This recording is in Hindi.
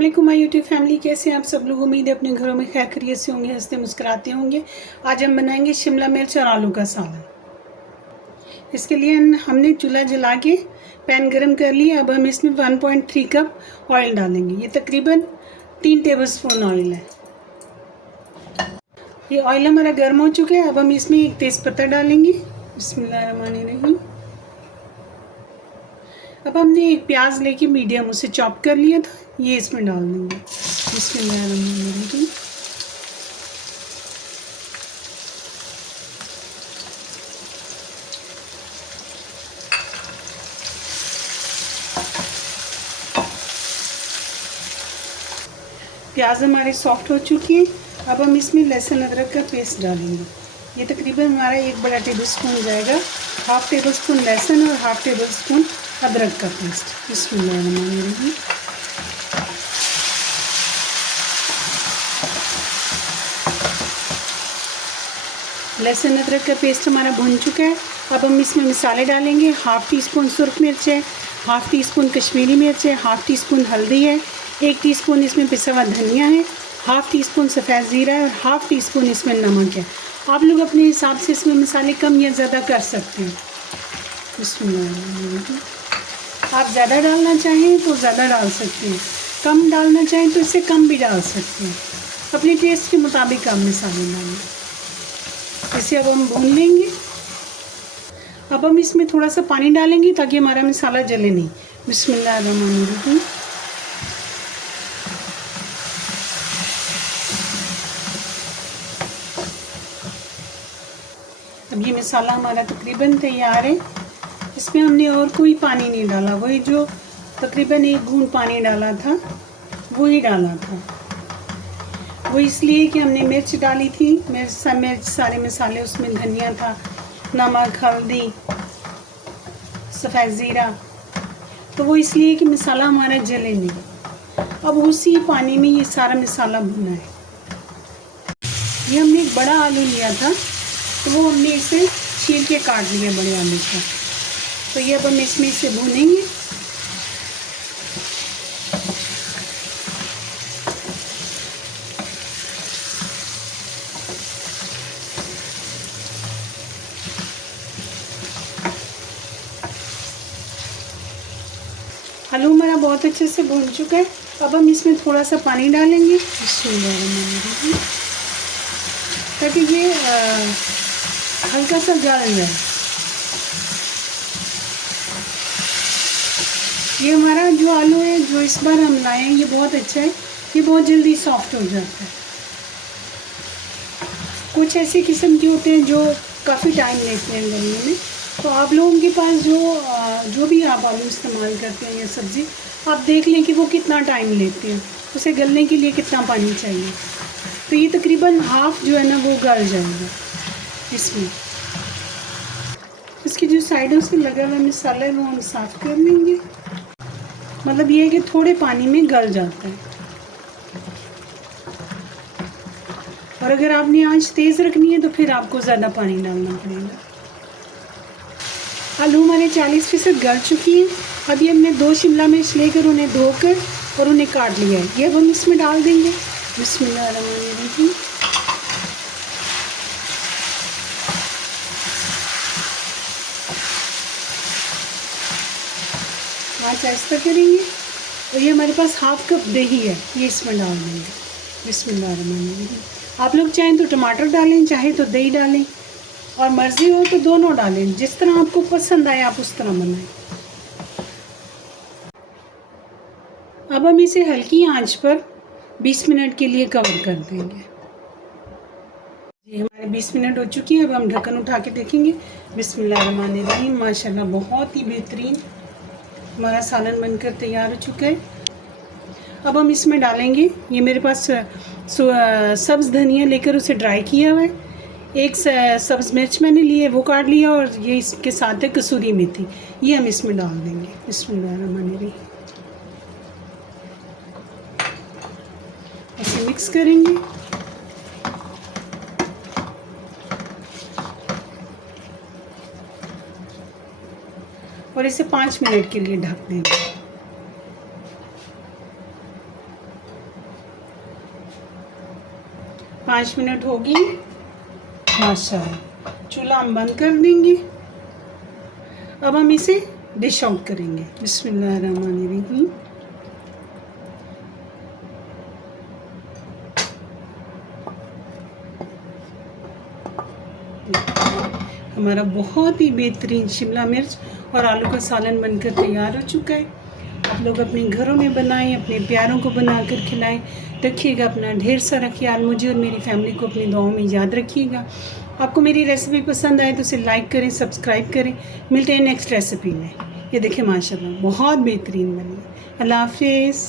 वालेकुम माय यूट्यूब फैमिली, कैसे हैं आप सब लोग। उम्मीद है अपने घरों में खैर खैरियत से होंगे, हंसते मुस्कुराते होंगे। आज हम बनाएंगे शिमला मिर्च और आलू का सालन। इसके लिए हमने चूल्हा जला के पैन गरम कर लिया। अब हम इसमें 1.3 कप ऑयल डालेंगे। ये तकरीबन 3 टेबलस्पून ऑयल है। ये ऑयल हमारा गर्म हो चुका है। अब हम इसमें एक तेज़पत्ता डालेंगे। बिस्मिल्लाहिर्रहमानिर्रहीम। अब हमने एक प्याज लेके मीडियम उसे चॉप कर लिया था, ये इसमें डाल देंगे। बिस्मिल्लाहिर्रहमानिर्रहीम। प्याज हमारे सॉफ्ट हो चुकी है। अब हम इसमें लहसुन अदरक का पेस्ट डालेंगे। ये तकरीबन हमारा 1 बड़ा टेबल स्पून जाएगा। हाफ टेबल स्पून लहसुन और हाफ टेबल स्पून अदरक का पेस्ट। बिस्मिल्लाहिर्रहमानिर्रहीम। लहसुन अदरक का पेस्ट हमारा भुन चुका है। अब हम इसमें मसाले डालेंगे। हाफ़ टी स्पून सुरख मिर्च है, हाफ़ टी स्पून कश्मीरी मिर्च है, हाफ़ टी स्पून हल्दी है, 1 टीस्पून इसमें पिसा हुआ धनिया है, हाफ़ टी स्पून सफ़ेद ज़ीरा है और हाफ़ टी स्पून इसमें नमक है। आप लोग अपने हिसाब से इसमें मसाले कम या ज़्यादा कर सकते हैं। बिस्मिल्लाह। आप ज़्यादा डालना चाहें तो ज़्यादा डाल सकते हैं, कम डालना चाहें तो इससे कम भी डाल सकते हैं। अपने टेस्ट के मुताबिक आप मसाले डालें। इसे अब हम भून लेंगे। अब हम इसमें थोड़ा सा पानी डालेंगे ताकि हमारा मसाला जले नहीं। बिस्मिल्लाहिर्रहमानिर्रहीम। अब ये मसाला हमारा तकरीबन तैयार है। इसमें हमने और कोई पानी नहीं डाला, वही जो तकरीबन 1 घूंट पानी डाला था वही डाला था। वो इसलिए कि हमने मिर्च डाली थी, मिर्च सारे मसाले उसमें, धनिया था, नमक, हल्दी, सफ़ेद ज़ीरा, तो वो इसलिए कि मसाला हमारा जले नहीं। अब उसी पानी में ये सारा मसाला भुना है। ये हमने एक बड़ा आलू लिया था तो वो हमने इसे छील के काट लिया बड़े आलू का। तो ये अब हम इसमें इसे भूनेंगे। आलू हमारा बहुत अच्छे से भून चुका है। अब हम इसमें थोड़ा सा पानी डालेंगे ताकि ये हल्का सा गल जाए। ये हमारा जो आलू है जो इस बार हम लाए हैं ये बहुत अच्छा है, ये बहुत जल्दी सॉफ्ट हो जाता है। कुछ ऐसे किस्म के होते हैं जो काफ़ी टाइम लेते हैं गलने में। तो आप लोगों के पास जो भी आप आलू इस्तेमाल करते हैं या सब्ज़ी, आप देख लें कि वो कितना टाइम लेते हैं, उसे गलने के लिए कितना पानी चाहिए। तो ये तकरीबन हाफ़ जो है ना वो गल जाएगा इसमें। इसकी जो साइडों से लगा हुआ मसाला है वो हम साफ़ कर लेंगे। मतलब ये है कि थोड़े पानी में गल जाता है। और अगर आपने आंच तेज़ रखनी है तो फिर आपको ज़्यादा पानी डालना पड़ेगा। आलू हमारे 40% गल चुकी हैं। अभी हमने 2 शिमला मिर्च लेकर उन्हें धोकर और उन्हें काट लिया है, ये अब हम इसमें डाल देंगे। बिस्मिल्लाहिर्रहमानिर्रहीम। आँच आहिस्ता करेंगे। और ये हमारे पास हाफ़ कप दही है, ये इसमें डाल देंगे। बिस्मिल्लाहिर्रहमानिर्रहीम। आप लोग चाहें तो टमाटर डालें, चाहे तो दही डालें, और मर्ज़ी हो तो दोनों डालें। जिस तरह आपको पसंद आए आप उस तरह बनाएं। अब हम इसे हल्की आंच पर 20 मिनट के लिए कवर कर देंगे। ये हमारे 20 मिनट हो चुकी है। अब हम ढक्कन उठा के देखेंगे। बिस्मिल्लाहिर्रहमानिर्रहीम। माशाल्लाह बहुत ही बेहतरीन हमारा सालन बनकर तैयार हो चुका है। अब हम इसमें डालेंगे, ये मेरे पास सब्ज़ धनिया लेकर उसे ड्राई किया हुआ है, 1 सब्ज़ मिर्च मैंने ली है वो काट लिया, और ये इसके साथ है कसूरी मेथी, ये हम इसमें डाल देंगे। बिस्मिल्लाहिर्रहमानिर्रहीम। ऐसे मिक्स करेंगे। और इसे 5 मिनट के लिए ढक देंगे। 5 मिनट होगी माशाल्लाह। चूल्हा हम बंद कर देंगे। अब हम इसे डिश आउट करेंगे। बिस्मिल्लाहिर्रहमानिर्रहीम। हमारा बहुत ही बेहतरीन शिमला मिर्च और आलू का सालन बनकर तैयार हो चुका है। आप लोग अपने घरों में बनाएं, अपने प्यारों को बनाकर खिलाएं। रखिएगा अपना ढेर सारा ख्याल। मुझे और मेरी फैमिली को अपनी दुआओं में याद रखिएगा। आपको मेरी रेसिपी पसंद आए तो उसे लाइक करें, सब्सक्राइब करें। मिलते हैं नेक्स्ट रेसिपी में। ये देखिए माशाल्लाह बहुत बेहतरीन बनी है। अल्लाह हाफिज़।